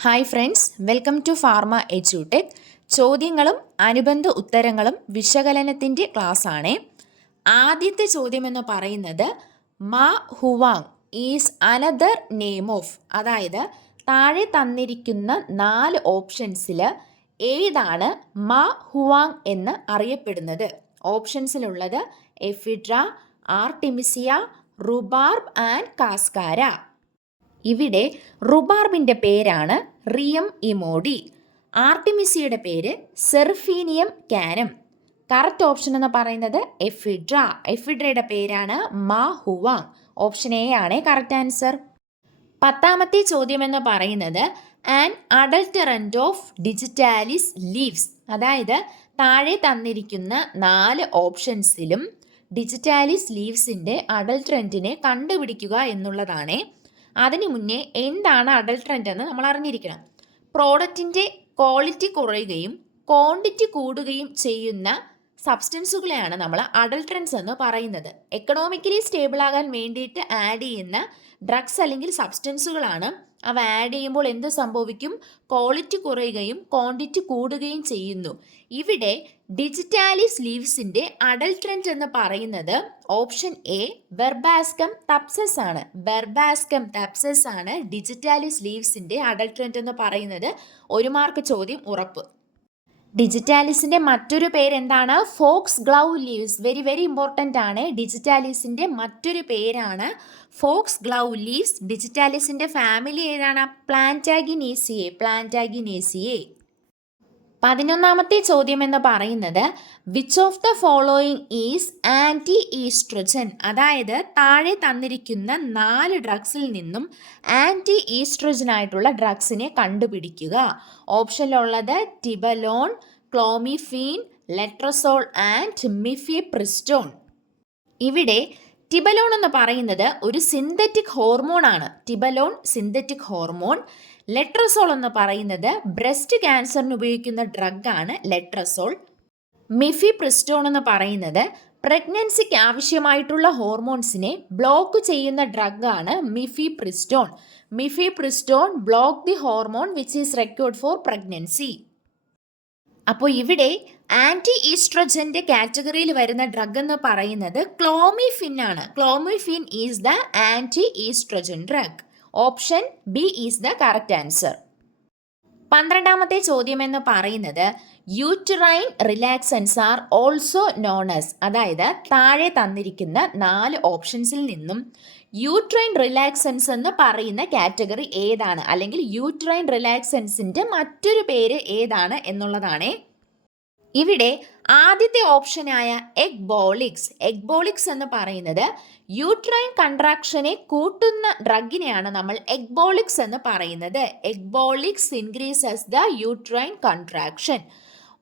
Hi friends welcome to pharma എജ്യൂടെക് ചോദ്യങ്ങളും അനുബന്ധ ഉത്തരങ്ങളും വിശകലനത്തിന്റെ ക്ലാസ്സാണ്. ആദ്യത്തെ ചോദ്യമെന്ന് പറയുന്നത് ma huang is another name of അതായത് താഴെ തന്നിരിക്കുന്ന നാല് ഓപ്ഷൻസിൽ ഏതാണ് മാ ഹുവാങ് എന്ന് അറിയപ്പെടുന്നത്. ഓപ്ഷൻസിലുള്ളത് എഫിഡ്ര ആർട്ടിമിസിയ റുബാർബ് ആൻഡ് കാസ്കാര ഇവിടെ റുബാർബിന്റെ പേരാണ് റിയം ഇമോഡി. ആർട്ടിമിസിയുടെ പേര് സെർഫീനിയം കാനം. കറക്റ്റ് ഓപ്ഷൻ എന്ന് പറയുന്നത് എഫിഡ്ര. എഫിഡ്രയുടെ പേരാണ് മാ ഹുവാങ് ഓപ്ഷൻ എ ആണ് കറക്റ്റ് ആൻസർ. പത്താമത്തെ ചോദ്യം എന്ന് പറയുന്നത് an adulterant of digitalis leaves. അതായത് താഴെ തന്നിരിക്കുന്ന നാല് ഓപ്ഷൻസിലും ഡിജിറ്റാലിസ് ലീവ്സിന്റെ അഡൽറ്ററന്റിനെ കണ്ടുപിടിക്കുക എന്നുള്ളതാണ് അതിനു മുന്നേ എന്താണ് അഡൾട്രന്റ് എന്ന് നമ്മൾ അറിഞ്ഞിരിക്കണം. പ്രോഡക്റ്റിന്റെ ക്വാളിറ്റി കുറയുകയും ക്വാണ്ടിറ്റി കൂടുകയും ചെയ്യുന്ന സബ്സ്റ്റൻസുകളെയാണ് നമ്മൾ അഡൾട്രൻസ് എന്ന് പറയുന്നത്. എക്കണോമിക്കലി സ്റ്റേബിൾ ആകാൻ വേണ്ടിയിട്ട് ആഡ് ചെയ്യുന്ന ഡ്രഗ്സ് അല്ലെങ്കിൽ സബ്സ്റ്റൻസുകളാണ് അവ ആഡ് ചെയ്യുമ്പോൾ എന്ത് സംഭവിക്കും? ക്വാളിറ്റി കുറയുകയും ക്വാണ്ടിറ്റി കൂടുകയും ചെയ്യുന്നു. ഇവിടെ ഡിജിറ്റാലിസ് ലീവ്സിന്റെ അഡൽട്ട് ട്രെൻഡ് എന്ന് പറയുന്നത് ഓപ്ഷൻ എ ബെർബാസ്കം തപ്സസ് ആണ്. ബെർബാസ്കം തപ്സസ് ആണ് ഡിജിറ്റാലിസ് ലീവ്സിന്റെ അഡൽട്ട് ട്രെൻഡ് എന്ന് പറയുന്നത്. ഒരു മാർക്ക് ചോദ്യം ഉറപ്പ്. ഡിജിറ്റാലിസിന്റെ മറ്റൊരു പേര് എന്താണ് foxglove leaves. Very very important ആണ്. ഡിജിറ്റാലിസിന്റെ മറ്റൊരു പേരാണ് ഫോക്സ് ഗ്ലൗ ലീവ്സ്. ഡിജിറ്റാലിസിന്റെ ഫാമിലി ഏതാണ്? പ്ലാന്റാഗിനേസിയെ. പ്ലാന്റാഗിനേസിയെ. പതിനൊന്നാമത്തെ ചോദ്യം എന്ന് പറയുന്നത് which of the following is anti oestrogen അതായത് താഴെ തന്നിരിക്കുന്ന നാല് ഡ്രഗ്സിൽ നിന്നും ആന്റി ഈസ്ട്രജൻ ആയിട്ടുള്ള ഡ്രഗ്സിനെ കണ്ടുപിടിക്കുക. ഓപ്ഷനിലുള്ളത് tibolone clomiphene letrozole and mifepristone. ഇവിടെ ടിബലോൺ എന്ന് പറയുന്നത് ഒരു സിന്തറ്റിക് ഹോർമോൺ ആണ്. ടിബലോൺ സിന്തറ്റിക് ഹോർമോൺ ലെട്രസോൾ എന്ന് പറയുന്നത് ബ്രസ്റ്റ് ക്യാൻസറിന് ഉപയോഗിക്കുന്ന ഡ്രഗാണ് ലെട്രസോൾ മിഫി പ്രിസ്റ്റോൺ എന്ന് പറയുന്നത് പ്രഗ്നൻസിക്ക് ആവശ്യമായിട്ടുള്ള ഹോർമോൺസിനെ ബ്ലോക്ക് ചെയ്യുന്ന ഡ്രഗാണ് mifepristone mifepristone block the hormone which is required for pregnancy അപ്പോൾ ഇവിടെ ആന്റി ഈസ്ട്രജന്റെ കാറ്റഗറിയിൽ വരുന്ന ഡ്രഗ് എന്ന് പറയുന്നത് ക്ലോമിഫിൻ ആണ്. Clomiphene is the anti oestrogen drug option B is the correct answer. പന്ത്രണ്ടാമത്തെ ചോദ്യം എന്ന് പറയുന്നത് uterine relaxants are also known as താഴെ തന്നിരിക്കുന്ന നാല് ഓപ്ഷൻസിൽ നിന്നും യൂട്രൈൻ റിലാക്സൻസ് എന്ന് പറയുന്ന കാറ്റഗറി ഏതാണ്? അല്ലെങ്കിൽ യൂട്രൈൻ റിലാക്സൻസിന്റെ മറ്റൊരു പേര് ഏതാണ് എന്നുള്ളതാണ് ഇവിടെ ആദ്യത്തെ ഓപ്ഷനായ എഗ് ബോളിക്സ്. എഗ് ബോളിക്സ് എന്ന് പറയുന്നത് യൂട്രൈൻ കൺട്രാക്ഷനെ കൂട്ടുന്ന ഡ്രഗിനെയാണ് നമ്മൾ എഗ് ബോളിക്സ് എന്ന് പറയുന്നത്. Ecbolics increases the uterine contraction.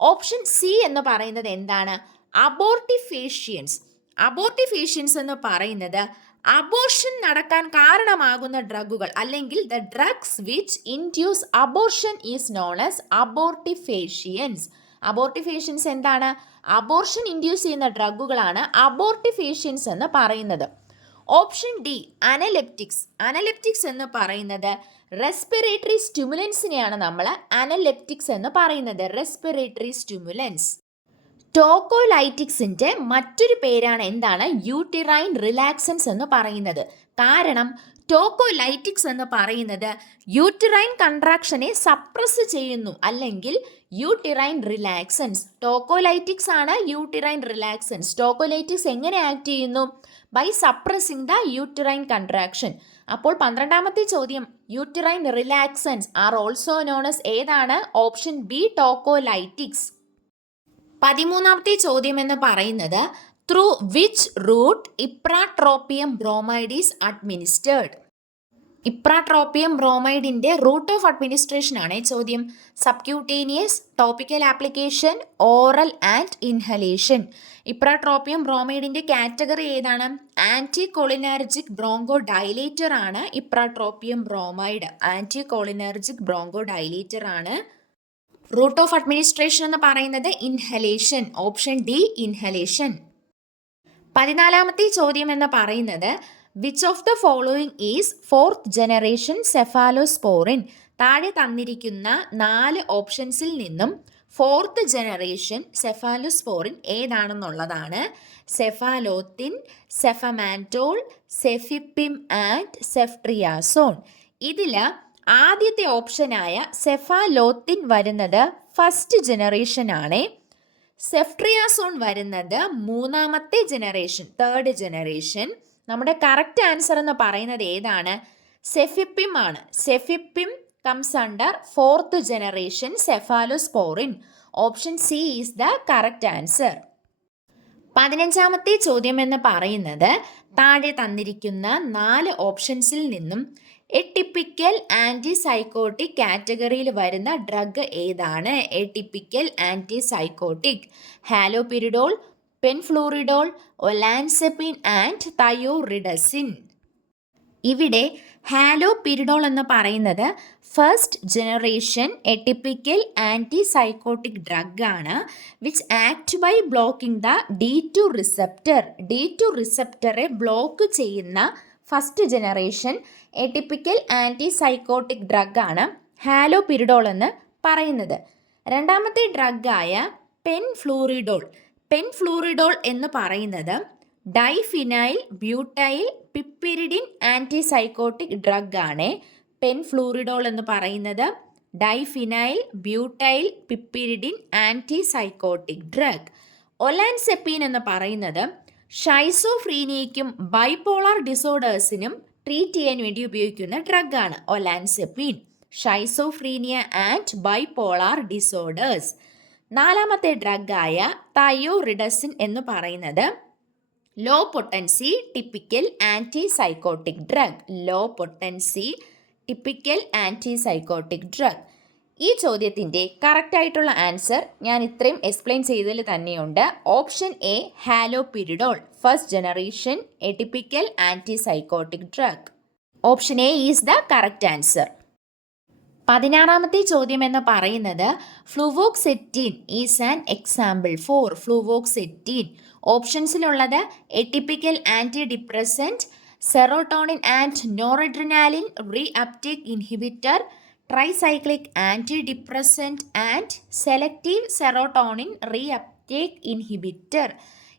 Option C എന്ന് പറയുന്നത് എന്താണ്? അബോർട്ടിഫേഷ്യൻസ്. അബോർട്ടിഫേഷ്യൻസ് എന്ന് പറയുന്നത് അബോർഷൻ നടക്കാൻ കാരണമാകുന്ന ഡ്രഗുകൾ അല്ലെങ്കിൽ the drugs which induce abortion is known as abortifacients. Abortifacients എന്താണ്? അബോർഷൻ ഇൻഡ്യൂസ് ചെയ്യുന്ന ഡ്രഗുകളാണ് അബോർട്ടിഫേഷ്യൻസ് എന്ന് പറയുന്നത്. ഓപ്ഷൻ ഡി അനലെപ്റ്റിക്സ് അനലെപ്റ്റിക്സ് എന്ന് പറയുന്നത് റെസ്പിറേറ്ററി സ്റ്റിമുലൻസിനെയാണ് നമ്മൾ അനലെപ്റ്റിക്സ് എന്ന് പറയുന്നത്. റെസ്പിറേറ്ററി സ്റ്റിമുലൻസ് ടോക്കോലൈറ്റിക്സിന്റെ മറ്റൊരു പേരാണ് എന്താണ്? യൂട്ടിറൈൻ റിലാക്സൻസ് എന്ന് പറയുന്നത്. കാരണം ടോക്കോലൈറ്റിക്സ് എന്ന് പറയുന്നത് യൂട്ടിറൈൻ കൺട്രാക്ഷനെ സപ്രസ് ചെയ്യുന്നു അല്ലെങ്കിൽ യൂട്ടിറൈൻ റിലാക്സൻസ്. ടോക്കോലൈറ്റിക്സ് ആണ് യൂട്ടിറൈൻ റിലാക്സൻസ്. ടോക്കോലൈറ്റിക്സ് എങ്ങനെ ആക്ട് ചെയ്യുന്നു? By suppressing the uterine contraction അപ്പോൾ പന്ത്രണ്ടാമത്തെ ചോദ്യം uterine relaxants are also known ഏതാണ്? Option B tocolytics. പതിമൂന്നാമത്തെ ചോദ്യം എന്ന് പറയുന്നത് through which route ipratropium bromide is administered ipratropium ബ്രോമൈഡിന്റെ route of administration ആണ് ഈ ചോദ്യം. Subcutaneous topical application oral and inhalation ipratropium ബ്രോമൈഡിന്റെ category ഏതാണ്? ആന്റി കോളിനർജിക് ബ്രോങ്കോ ഡൈലേറ്റർ ആണ് ipratropium bromide anti cholinergic bronchodilator ആണ് റൂട്ട് ഓഫ് അഡ്മിനിസ്ട്രേഷൻ എന്ന് പറയുന്നത് inhalation option D inhalation പതിനാലാമത്തെ ചോദ്യം എന്ന് പറയുന്നത് which of the following is fourth generation cephalosporin താഴെ തന്നിരിക്കുന്ന നാല് ഓപ്ഷൻസിൽ നിന്നും fourth generation cephalosporin ഏതാണെന്നുള്ളതാണ്. Cephalothin cefamandole cefepime and ceftriaxone ഇതിൽ ആദ്യത്തെ ഓപ്ഷനായ സെഫാലോത്തിൻ വരുന്നത് ഫസ്റ്റ് ജനറേഷൻ ആണ്. സെഫ്ട്രിയാസോൺ വരുന്നത് മൂന്നാമത്തെ ജനറേഷൻ തേർഡ് ജനറേഷൻ നമ്മുടെ കറക്റ്റ് ആൻസർ എന്ന് പറയുന്നത് ഏതാണ്? സെഫിപ്പിം ആണ് cefepime comes under fourth generation cephalosporin option C is the correct answer പതിനഞ്ചാമത്തെ ചോദ്യം എന്ന് പറയുന്നത് താഴെ തന്നിരിക്കുന്ന നാല് ഓപ്ഷൻസിൽ നിന്നും എട്ടിപ്പിക്കൽ ആന്റി സൈക്കോട്ടിക് കാറ്റഗറിയിൽ വരുന്ന ഡ്രഗ് ഏതാണ്? Atypical antipsychotic haloperidol penfluridol olanzapine and thioridazine ഇവിടെ ഹാലോപിരിഡോൾ എന്ന് പറയുന്നത് first generation atypical anti psychotic drug ആണ് which act by blocking the D two receptor D two റിസെപ്റ്ററെ block ചെയ്യുന്ന first generation atypical anti psychotic drug ആണ് haloperidol എന്ന് പറയുന്നത്. രണ്ടാമത്തെ ഡ്രഗായ pen ഫ്ലൂറിഡോൾ എന്ന് പറയുന്നത് diphenyl butyl piperidine antipsychotic drug ആണ് പെൻഫ്ലൂറിഡോൾ എന്ന് പറയുന്നത് diphenyl butyl piperidine antipsychotic drug. Olanzapine എന്ന് പറയുന്നത് ഷൈസോഫ്രീനിയയ്ക്കും ബൈപോളാർ ഡിസോർഡേഴ്സിനും ട്രീറ്റ് ചെയ്യാൻ വേണ്ടി ഉപയോഗിക്കുന്ന ഡ്രഗാണ് olanzapine schizophrenia and bipolar disorders. നാലാമത്തെ ഡ്രഗായ തയോറിഡസിൻ എന്ന് പറയുന്നത് low potency typical anti psychotic drug. Low potency typical anti psychotic drug. ഈ ചോദ്യത്തിന്റെ കറക്റ്റായിട്ടുള്ള ആൻസർ ഞാൻ ഇത്രയും എക്സ്പ്ലെയിൻ ചെയ്തതിൽ തന്നെയുണ്ട്. Option A haloperidol first generation atypical antipsychotic drug. Option A is the correct answer. പതിനാറാമത്തെ ചോദ്യം എന്ന് പറയുന്നത് fluoxetine is an example for fluoxetine. ഓപ്ഷൻസിലുള്ളത് atypical antidepressant serotonin and noradrenaline reuptake inhibitor tricyclic anti depressant and selective serotonin reuptake inhibitor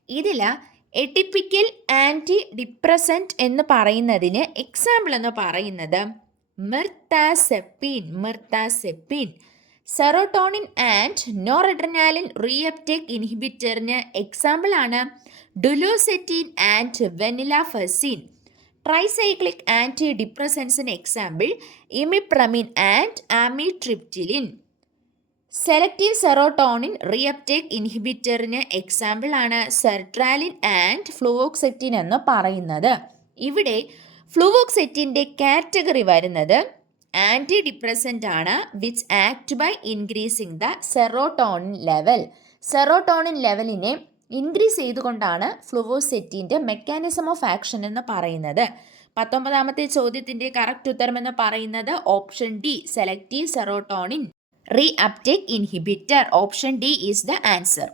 ഇതിൽ atypical anti depressant എന്ന് പറയുന്നതിന് example എന്ന് പറയുന്നത് mirtazapine mirtazapine serotonin and നോറഡ്രനാലിൻ reuptake ഇൻഹിബിറ്ററിന് എക്സാമ്പിളാണ് duloxetine and venlafaxine tricyclic anti ഡിപ്രസൻസിന് example imipramine and amitriptyline selective serotonin reuptake ഇൻഹിബിറ്ററിന് example ആണ് sertraline and fluoxetine എന്ന് പറയുന്നത്. ഇവിടെ ഫ്ലൂവോക്സെറ്റിന്റെ കാറ്റഗറി വരുന്നത് ആന്റി ഡിപ്രസന്റ് ആണ് which act by increasing the serotonin level serotonin ലെവലിനെ increase ചെയ്തുകൊണ്ടാണ് ഫ്ലുവോസെറ്റിന്റെ മെക്കാനിസം ഓഫ് ആക്ഷൻ എന്ന് പറയുന്നത്. പത്തൊമ്പതാമത്തെ ചോദ്യത്തിന്റെ കറക്റ്റ് ഉത്തരം എന്ന് പറയുന്നത് option D selective serotonin reuptake inhibitor option D is the answer